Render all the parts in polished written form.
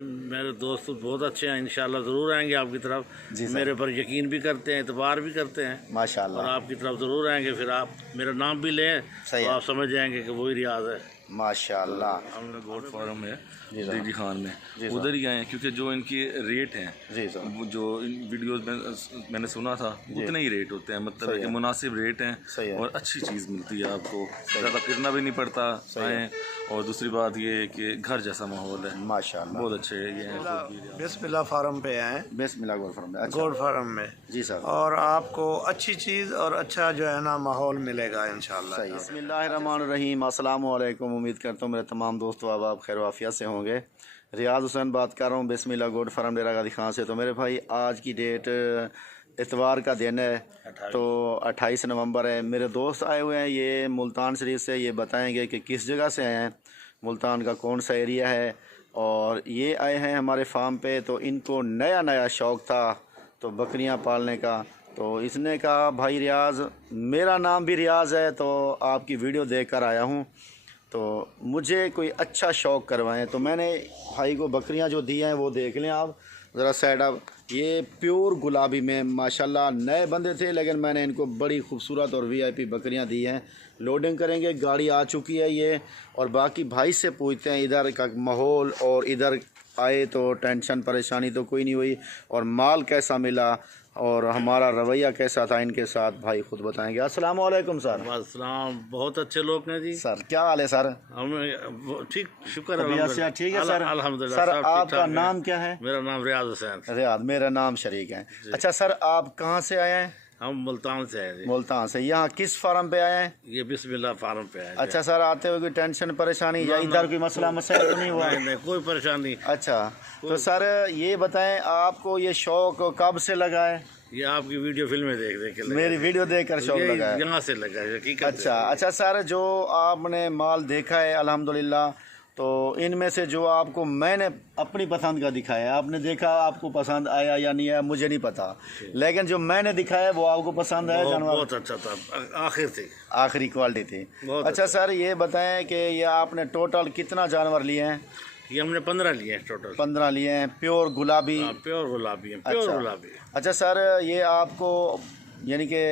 मेरे दोस्त बहुत अच्छे हैं, इंशाल्लाह ज़रूर आएंगे आपकी तरफ। मेरे पर यकीन भी करते हैं, एतबार भी करते हैं माशाल्लाह। और आपकी तरफ ज़रूर आएंगे। फिर आप मेरा नाम भी लें तो आप समझ जाएंगे कि वही रियाज है। माशाल्लाह। हमारा गोड फार्म है डीडी खान में, उधर ही आए हैं क्योंकि जो इनके रेट हैं जी सर, वो जो इन वीडियोस में मैंने सुना था उतने ही रेट होते हैं, मतलब है कि मुनासिब रेट हैं और अच्छी चीज़ मिलती है आपको, ज़्यादा फिरना भी नहीं पड़ता आए। और दूसरी बात ये है कि घर जैसा माहौल है, माशाल्लाह। बहुत अच्छे ये हैं। बिस्मिल्लाह फार्म पे आए, बिस्मिल्लाह गोड फार्म में। अच्छा गोड फार्म में जी सर, और आपको अच्छी चीज़ और अच्छा जो है ना माहौल मिलेगा इंशाल्लाह। बिस्मिल्लाहिर्रहमानिर्रहीम। अस्सलामु अलैकुम। उम्मीद करता हूँ मेरे तमाम दोस्तों अब आप खैर वाफियत से होंगे। रियाज हुसैन बात कर रहा हूँ बिस्मिल्लाह गोड फार्म डेरा गादी खान से। तो मेरे भाई आज की डेट इतवार का दिन है, तो 28 नवंबर है। मेरे दोस्त आए हुए हैं ये मुल्तान शरीफ से, ये बताएंगे कि किस जगह से आए हैं, मुल्तान का कौन सा एरिया है। और ये आए हैं हमारे फार्म पे, तो इनको नया नया शौक़ था तो बकरियां पालने का। तो इसने कहा भाई रियाज, मेरा नाम भी रियाज है, तो आपकी वीडियो देख कर आया हूँ, तो मुझे कोई अच्छा शौक़ करवाएं। तो मैंने भाई को बकरियां जो दी हैं वो देख लें आप ज़रा साइड अप। ये प्योर गुलाबी में माशाल्लाह नए बंदे थे, लेकिन मैंने इनको बड़ी खूबसूरत और वीआईपी बकरियां दी हैं। लोडिंग करेंगे, गाड़ी आ चुकी है ये। और बाकी भाई से पूछते हैं इधर का माहौल, और इधर आए तो टेंशन परेशानी तो कोई नहीं हुई, और माल कैसा मिला और हमारा रवैया कैसा था इनके साथ, भाई खुद बताएंगे। अस्सलाम वालेकुम सर। अस्सलाम, बहुत अच्छे लोग हैं जी। सर क्या हाल है सर? हम ठीक, शुक्र है। ठीक है सर। अल्हम्दुलिल्लाह। सर आपका नाम क्या है? मेरा नाम रियाज हुसैन। रियाज, मेरा नाम शरीक है। अच्छा सर, आप कहाँ से आए हैं? हम मुल्तान से हैं जी। मुल्तान से। यहाँ किस फार्म पे आए हैं? ये बिस्मिल्लाह फार्म पे आए। अच्छा सर, आते हुए कोई टेंशन परेशानी या इधर कोई मसला मसाइल तो नहीं हुआ? नहीं, कोई परेशानी। अच्छा, तो सर ये बताएं आपको ये शौक कब से लगा है? ये आपकी वीडियो फिल्में देख देख के लगा। मेरी वीडियो देखकर शौक लगा है? यहाँ से लगा है। अच्छा सर, जो आपने माल देखा है अल्हम्दुलिल्लाह, तो इनमें से जो आपको मैंने अपनी पसंद का दिखाया, आपने देखा आपको पसंद आया या नहीं आया मुझे नहीं पता, लेकिन जो मैंने दिखाया वो आपको पसंद आया जानवर? बहुत अच्छा था, आखिरी क्वालिटी थी। अच्छा सर, ये बताएं कि ये आपने टोटल कितना जानवर लिए हैं? ये हमने 15 लिए हैं टोटल। 15 लिए हैं, प्योर गुलाबी? प्योर गुलाबी है, प्योर गुलाबी। अच्छा सर, ये आपको यानी कि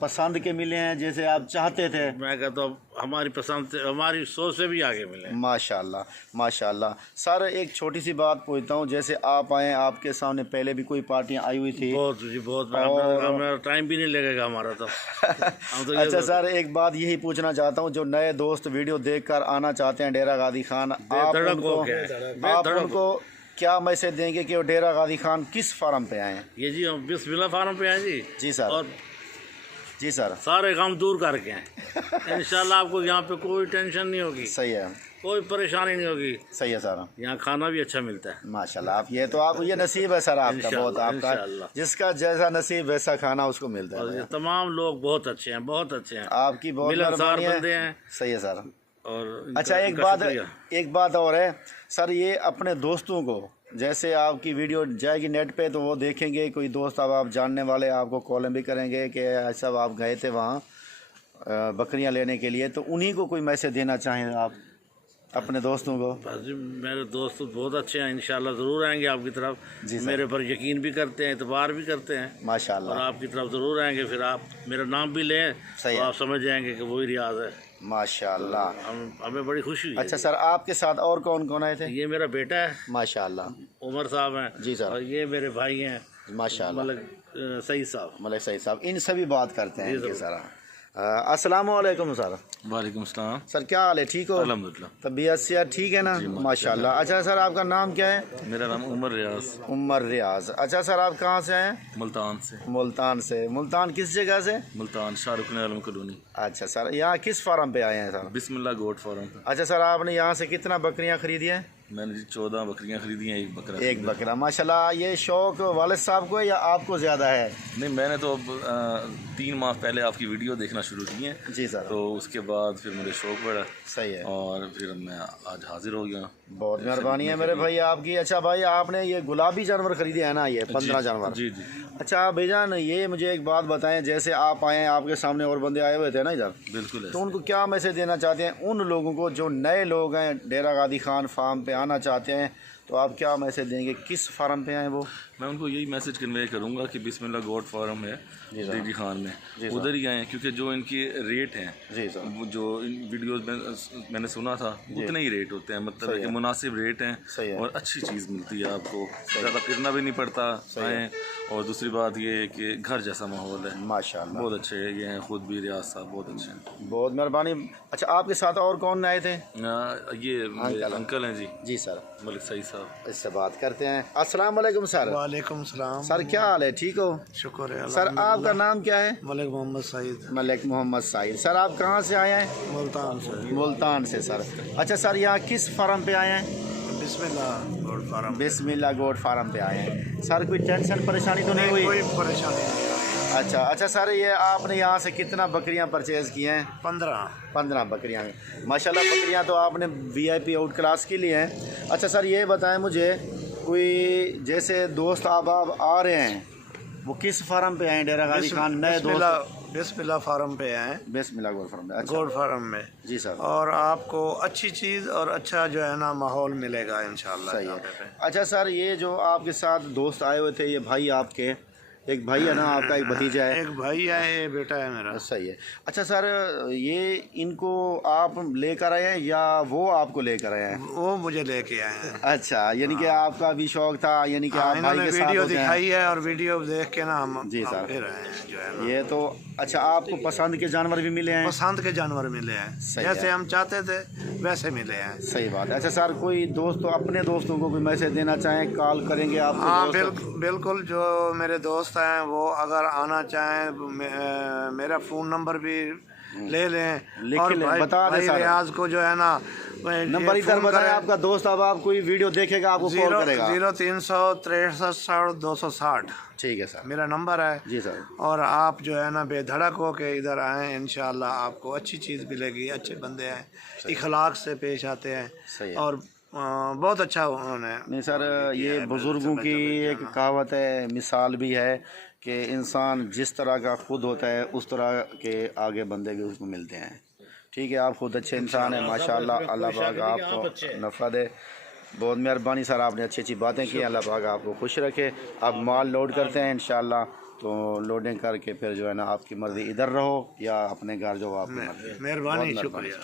पसंद के मिले हैं जैसे आप चाहते थे? मैं कहता हूँ हमारी पसंद से, हमारी सोच से भी आगे मिले। माशाल्लाह माशाल्लाह। सर एक छोटी सी बात पूछता हूँ, जैसे आप आए, आपके सामने पहले भी कोई पार्टियाँ आई हुई थी? बहुत जी, बहुत। और टाइम भी नहीं लगेगा हमारा तो। अच्छा सर, एक बात यही पूछना चाहता हूँ, जो नए दोस्त वीडियो देख कर आना चाहते हैं डेरा गादी खान, आप उनको क्या मैसेज देंगे कि वो डेरा गादी खान किस फार्म पे आए हैं? ये जी हम बिस्मिल्लाह फार्म पे आए जी। जी सर। और जी सर, सारे काम दूर करके हैं इंशाल्लाह। आपको यहाँ पे कोई टेंशन नहीं होगी। सही है। कोई परेशानी नहीं होगी। सही है सर। यहाँ खाना भी अच्छा मिलता है माशाल्लाह। आप ये तो आप ये नसीब है सर आपका, बहुत आपका, जिसका जैसा नसीब वैसा खाना उसको मिलता है। तमाम लोग बहुत अच्छे हैं, बहुत अच्छे हैं, आपकी बहुत मिलनसार बंदे हैं। सही है सर। और अच्छा एक बात और है सर, ये अपने दोस्तों को, जैसे आपकी वीडियो जाएगी नेट पे तो वो देखेंगे, कोई दोस्त अब आप जानने वाले आपको कॉल भी करेंगे कि ऐसा आप गए थे वहाँ बकरियां लेने के लिए, तो उन्हीं को कोई मैसेज देना चाहें आप अपने दोस्तों को? मेरे दोस्त बहुत अच्छे हैं, इंशाल्लाह ज़रूर आएंगे आपकी तरफ। मेरे पर यकीन भी करते हैं, एतबार भी करते हैं माशाल्लाह, और आपकी तरफ ज़रूर आएंगे। फिर आप मेरा नाम भी लें तो आप समझ जाएंगे कि वही रियाज है। माशाल्लाह, हमें बड़ी खुशी हुई। अच्छा सर, आपके साथ और कौन कौन आए थे? ये मेरा बेटा है माशाल्लाह, उमर साहब हैं। जी सर। और ये मेरे भाई हैं माशाल्लाह, मलिक सईद साहब। इन सभी बात करते हैं सर। अस्सलाम वालेकुम सर। वालेकुम सलाम। सर क्या हाल है, ठीक हो? अल्हम्दुलिल्लाह। तबीयत से ठीक है ना? माशाल्लाह। अच्छा सर, आपका नाम क्या है? मेरा नाम उमर रियाज। उमर रियाज। अच्छा सर, आप कहाँ से हैं? मुल्तान से। मुल्तान किस जगह से? मुल्तान शाहरुख आलम कॉलोनी। अच्छा सर, यहाँ किस फार्म पे आए हैं सर? बिस्मिल्लाह गोड फार्म। अच्छा सर, आपने यहाँ से कितना बकरियाँ खरीदी हैं? मैंने जी 14 बकरियां खरीदी हैं, एक बकरा। माशाल्लाह। ये शौक वालिद साहब को है या आपको ज़्यादा है? नहीं, मैंने तो अब 3 माह पहले आपकी वीडियो देखना शुरू की है। जी सर। तो उसके बाद फिर मुझे शौक बढ़ा। सही है। और फिर मैं आज हाजिर हो गया। बहुत मेहरबानी है मेरे भाई आपकी। अच्छा भाई, आपने ये गुलाबी जानवर खरीदे हैं ना, ये 15 जानवर? जी। अच्छा भाईजान, ये मुझे एक बात बताएं, जैसे आप आए, आपके सामने और बंदे आए हुए थे ना इधर? बिल्कुल। तो उनको क्या मैसेज देना चाहते हैं, उन लोगों को जो नए लोग हैं डेरा गादी खान फार्म पे आना चाहते हैं, तो आप क्या मैसेज देंगे, किस फार्म पे आए वो? मैं उनको यही मैसेज कन्वे करूँगा कि बिस्मिल्लाह गोट फार्म है दीदी खान में, उधर ही आएँ, क्योंकि जो इनके रेट हैं जी सर, जो इन वीडियोस में मैंने सुना था उतने ही रेट होते हैं, मतलब कि मुनासिब रेट हैं और अच्छी चीज़ मिलती है आपको, ज़्यादा फिरना भी नहीं पड़ता आएँ। और दूसरी बात ये है कि घर जैसा माहौल है, माशाल्लाह बहुत अच्छे है ये हैं, खुद भी रियाज साहब बहुत अच्छे हैं, बहुत मेहरबानी। अच्छा, आपके साथ और कौन आए थे? ये अंकल हैं जी। जी सर, मलिक सईद साहब, इससे बात करते हैं। अस्सलाम वालेकुम सर। वालेकुम सलाम सर क्या हाल है, ठीक हो? शुक्र है सर आपका नाम क्या है? मलिक मोहम्मद सईद। मलिक मोहम्मद सईद। सर आप कहाँ से आए हैं? मुल्तान से। मुल्तान से सर। अच्छा सर, यहाँ किस फार्म पे आए हैं? बिस्मिल्लाह गोट फार्म। बिस्मिल्लाह गोट फार्म पे आए हैं। सर कोई टेंशन परेशानी तो नहीं हुई? कोई परेशानी नहीं आई। अच्छा सर, ये आपने यहाँ से कितना बकरियाँ परचेज़ की हैं? 15 बकरियाँ। माशाल्लाह, बकरियाँ तो आपने VIP आउट क्लास की ली हैं। अच्छा सर, ये बताएं मुझे, कोई जैसे दोस्त आप आ रहे हैं, वो किस फार्म पे आए? डेरा गाजी खान नए दोस्त? बिस्मिल्लाह फार्म पे आए। बिस्मिल्लाह गोट फार्म पे। अच्छा, गोट फार्म में जी सर। और आपको अच्छी चीज़ और अच्छा जो है ना माहौल मिलेगा इंशाल्लाह। सही है। अच्छा सर, ये जो आपके साथ दोस्त आए हुए थे, ये भाई आपके, एक भाई है ना आपका, एक भतीजा है? एक भाई है, ये बेटा है मेरा। सही है। अच्छा सर, ये इनको आप लेकर आए हैं या वो आपको लेकर आए हैं? वो मुझे लेके आए हैं। अच्छा, यानी कि आपका भी शौक था, यानी कि आप भाई के साथ वीडियो होते हैं? दिखाई है और वीडियो देख के ना हम जी सर फिर आए हैं जो है ना। ये तो अच्छा, आपको पसंद के जानवर भी मिले हैं? पसंद के जानवर मिले हैं, जैसे हम चाहते थे वैसे मिले हैं। सही बात है। अच्छा सर, कोई दोस्त अपने दोस्तों को भी मैसेज देना चाहें, कॉल करेंगे आप? हाँ बिल्कुल, जो मेरे दोस्त हैं वो अगर आना चाहें, मेरा फ़ोन नंबर भी ले लें, और बता दें सर, रियाज को जो है ना नंबर इधर बताएं आपका दोस्त, अब आप कोई वीडियो देखेगा आपको कॉल करेगा। 0363 260। ठीक है सर, मेरा नंबर है जी सर। और आप जो है ना बेधड़क हो के इधर आएँ, इंशाल्लाह आपको अच्छी चीज़ मिलेगी। अच्छे बंदे हैं, इखलाक से पेश आते हैं और बहुत अच्छा उन्होंने। नहीं सर, ये बुज़ुर्गों की एक कहावत है, मिसाल भी है कि इंसान जिस तरह का खुद होता है उस तरह के आगे बंदे भी उसको मिलते हैं। ठीक है, आप खुद अच्छे इंसान हैं माशाल्लाह, अल्लाह पाक आपको नफ़ा दे। बहुत मेहरबानी सर, आपने अच्छी अच्छी बातें की, अल्लाह पाक आपको खुश रखे। आप माल लोड करते हैं इंशाल्लाह, तो लोडिंग करके फिर जो है ना आपकी मर्ज़ी, इधर रहो या अपने घर जो आपकी मर्ज़ी। मेहरबानी, शुक्रिया।